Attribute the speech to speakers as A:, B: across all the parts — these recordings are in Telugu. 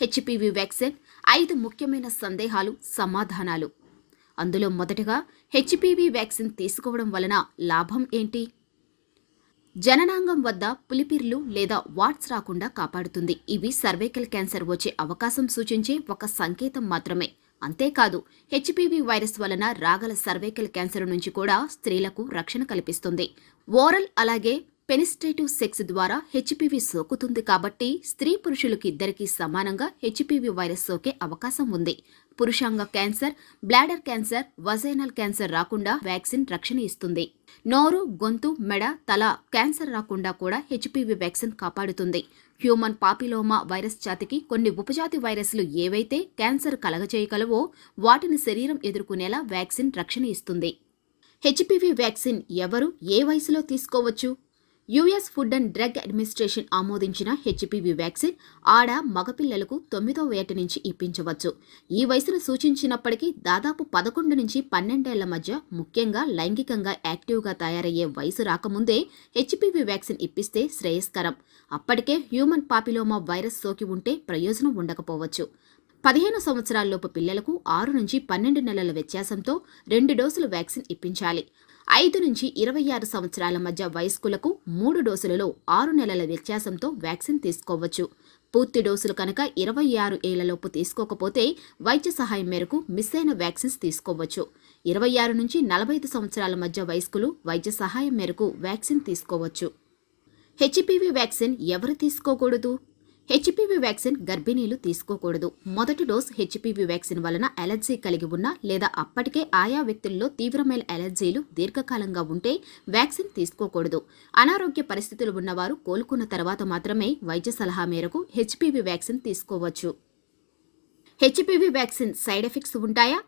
A: హెచ్పివి వ్యాక్సిన్ ఐదు ముఖ్యమైన సందేహాలు సమాధానాలు. అందులో మొదటగా హెచ్పివి వ్యాక్సిన్ తీసుకోవడం వలన లాభం ఏంటి? జననాంగం వద్ద పులిపిర్లు లేదా వాట్స్ రాకుండా కాపాడుతుంది. ఇవి సర్వైకల్ క్యాన్సర్ వచ్చే అవకాశం సూచించే ఒక సంకేతం మాత్రమే. అంతేకాదు హెచ్పివి వైరస్ వలన రాగల సర్వైకల్ క్యాన్సర్ నుంచి కూడా స్త్రీలకు రక్షణ కల్పిస్తుంది. ఓరల్ అలాగే పెనిస్ట్రేటివ్ సెక్స్ ద్వారా హెచ్పివి సోకుతుంది కాబట్టి స్త్రీ పురుషులకు ఇద్దరికీ సమానంగా హెచ్పివి వైరస్ సోకే అవకాశం ఉంది. పురుషాంగ cancer bladder cancer vaginal cancer రాకుండా వ్యాక్సిన్ రక్షణ ఇస్తుంది. నోరు గొంతు మెడ తల క్యాన్సర్ రాకుండా కూడా హెచ్పివి వ్యాక్సిన్ కాపాడుతుంది. హ్యూమన్ పాపిలోమా వైరస్ జాతికి కొన్ని ఉపజాతి వైరస్లు ఏవైతే క్యాన్సర్ కలగచేయగలవో వాటిని శరీరం ఎదుర్కొనేలా వ్యాక్సిన్ రక్షణ ఇస్తుంది. హెచ్పివి వ్యాక్సిన్ ఎవరు ఏ వయసులో తీసుకోవచ్చు? US food and drug administration ఆమోదించిన హెచ్పివి వ్యాక్సిన్ ఆడ మగపిల్లలకు తొమ్మిదో ఏట నుంచి ఇప్పించవచ్చు. ఈ వయసును సూచించినప్పటికీ దాదాపు పదకొండు నుంచి పన్నెండేళ్ళ మధ్య ముఖ్యంగా లైంగికంగా యాక్టివ్గా తయారయ్యే వయసు రాకముందే హెచ్పివి వ్యాక్సిన్ ఇప్పిస్తే శ్రేయస్కరం. అప్పటికే హ్యూమన్ పాపిలోమా వైరస్ సోకి ఉంటే ప్రయోజనం ఉండకపోవచ్చు. పదిహేను సంవత్సరాల్లోపు పిల్లలకు ఆరు నుంచి పన్నెండు నెలల వ్యత్యాసంతో రెండు డోసులు వ్యాక్సిన్ ఇప్పించాలి. ఐదు నుంచి ఇరవై ఆరు సంవత్సరాల మధ్య వయస్కులకు మూడు డోసులలో ఆరు నెలల వ్యత్యాసంతో వ్యాక్సిన్ తీసుకోవచ్చు. పూర్తి డోసులు కనుక ఇరవై ఆరు ఏళ్ళలోపు తీసుకోకపోతే వైద్య సహాయం మేరకు మిస్ అయిన వ్యాక్సిన్స్ తీసుకోవచ్చు. ఇరవై ఆరు నుంచి నలభై ఐదు సంవత్సరాల మధ్య వయస్కులు వైద్య సహాయం మేరకు వ్యాక్సిన్ తీసుకోవచ్చు. హెచ్పివి వ్యాక్సిన్ ఎవరు తీసుకోకూడదు? హెచ్పివి వ్యాక్సిన్ గర్భిణీలు తీసుకోకూడదు. మొదటి డోస్ హెచ్పివి వ్యాక్సిన్ వలన ఎలర్జీ కలిగి ఉన్న లేదా అప్పటికే ఆయా వ్యక్తుల్లో తీవ్రమైన ఎలర్జీలు దీర్ఘకాలంగా ఉంటే వ్యాక్సిన్ తీసుకోకూడదు. అనారోగ్య పరిస్థితులు ఉన్నవారు కోలుకున్న తర్వాత మాత్రమే వైద్య సలహా మేరకు హెచ్పివి వ్యాక్సిన్ తీసుకోవచ్చు. హెచ్పివి వ్యాక్సిన్ సైడ్ ఎఫెక్ట్స్ ఉంటాయా?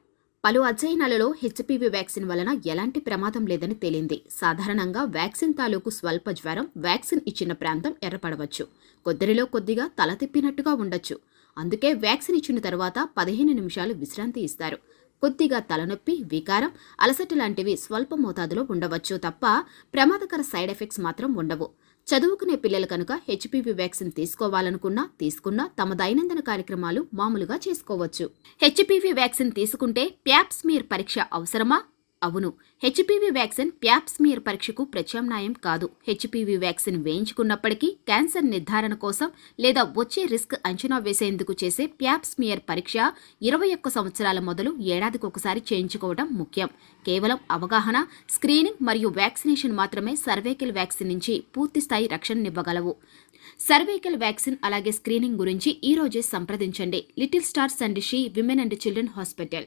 A: పలు అధ్యయనాలలో హెచ్పివి వ్యాక్సిన్ వలన ఎలాంటి ప్రమాదం లేదని తేలింది. సాధారణంగా వ్యాక్సిన్ తాలూకు స్వల్ప జ్వరం వ్యాక్సిన్ ఇచ్చిన ప్రాంతం ఎర్రపడవచ్చు. కొద్దిరిలో కొద్దిగా తల తిప్పినట్టుగా ఉండొచ్చు. అందుకే వ్యాక్సిన్ ఇచ్చిన తర్వాత పదిహేను నిమిషాలు విశ్రాంతి ఇస్తారు. కొద్దిగా తలనొప్పి వికారం అలసట లాంటివి స్వల్ప మోతాదులో ఉండవచ్చు తప్ప ప్రమాదకర సైడ్ ఎఫెక్ట్స్ మాత్రం ఉండవు. చదువుకునే పిల్లలు కనుక హెచ్పివి వ్యాక్సిన్ తీసుకోవాలనుకున్నా తీసుకున్నా తమ దైనందిన కార్యక్రమాలు మామూలుగా చేసుకోవచ్చు. హెచ్పివి వ్యాక్సిన్ తీసుకుంటే ప్యాప్స్మీర్ పరీక్ష అవసరమా? అవును. హెచ్పివి వ్యాక్సిన్ ప్యాప్స్మియర్ పరీక్షకు ప్రత్యామ్నాయం కాదు. హెచ్పివి వ్యాక్సిన్ వేయించుకున్నప్పటికీ క్యాన్సర్ నిర్ధారణ కోసం లేదా వచ్చే రిస్క్ అంచనా వేసేందుకు చేసే ప్యాప్స్మియర్ పరీక్ష ఇరవై ఒక్క సంవత్సరాల మొదలు ఏడాదికొకసారి చేయించుకోవడం ముఖ్యం. కేవలం అవగాహన స్క్రీనింగ్ మరియు వ్యాక్సినేషన్ మాత్రమే సర్వైకల్ వ్యాక్సిన్ నుంచి పూర్తిస్థాయి రక్షణనివ్వగలవు. సర్వైకల్ వ్యాక్సిన్ అలాగే స్క్రీనింగ్ గురించి ఈ రోజే సంప్రదించండి. Little stars and she women and children hospital.